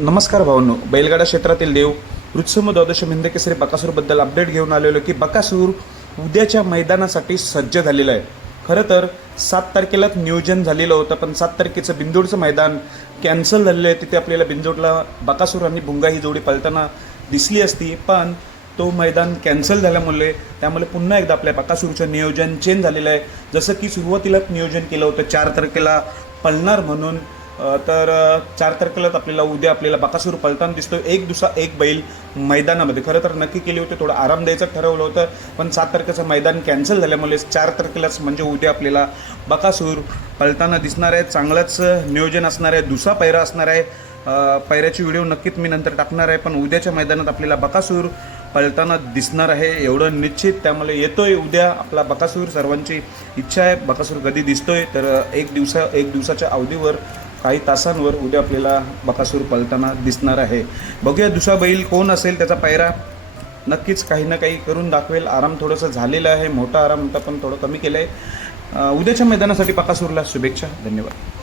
नमस्कार भावांनो, बैलगाडा क्षेत्रातील देव ऋतुसम द्वादश हिंदकेसरी बकासूरबद्दल अपडेट घेऊन आलेलो की बकासूर उद्याच्या मैदानासाठी सज्ज झालेलं आहे. खरं तर 7 तारखेलाच नियोजन झालेलं होतं, पण 7 तारखेचं बिंदोडचं मैदान कॅन्सल झालेलं आहे. तिथे आपल्याला बिंदोडला बकासूर आणि भुंगा ही जोडी पळताना दिसली असती, पण तो मैदान कॅन्सल झाल्यामुळे त्यामुळे पुन्हा एकदा आपल्या बकासूरचं नियोजन चेंज झालेलं आहे. जसं की सुरुवातीलाच नियोजन केलं होतं 4 तारखेला पळणार म्हणून, तर 4 तारखेलाच उद्या आपल्याला बकासूर पळताना दिसतोय. एक दिवसा एक बैल मैदानामध्ये खरं तर नक्की केली होती, थोडं आराम द्यायचं ठरवलं होतं, पण 7 तारखेचं मैदान कॅन्सल झाल्यामुळे 4 तारखेलाच म्हणजे उद्या आपल्याला बकासूर पळताना दिसणार आहे. चांगलंच नियोजन असणार आहे, दुसरा पैरा असणार आहे. पैऱ्याची व्हिडिओ नक्कीच मी नंतर टाकणार आहे, पण उद्याच्या मैदानात आपल्याला बकासूर पळताना दिसणार आहे एवढं निश्चित. त्यामुळे येतोय उद्या आपला बकासूर. सर्वांची इच्छा आहे बकासूर कधी दिसतोय, तर एक दिवसाच्या अवधीवर काही तासांवर उद्या आपल्याला बकासूर पळताना दिसणार आहे. बघूया दुसरा बैल कोण असेल, त्याचा पायरा नक्कीच काही ना काही करून दाखवेल. आराम थोडंसं झालेलं आहे, मोठा आराम होता पण थोडं कमी केलं आहे. उद्याच्या मैदानासाठी बकासूरला शुभेच्छा. धन्यवाद.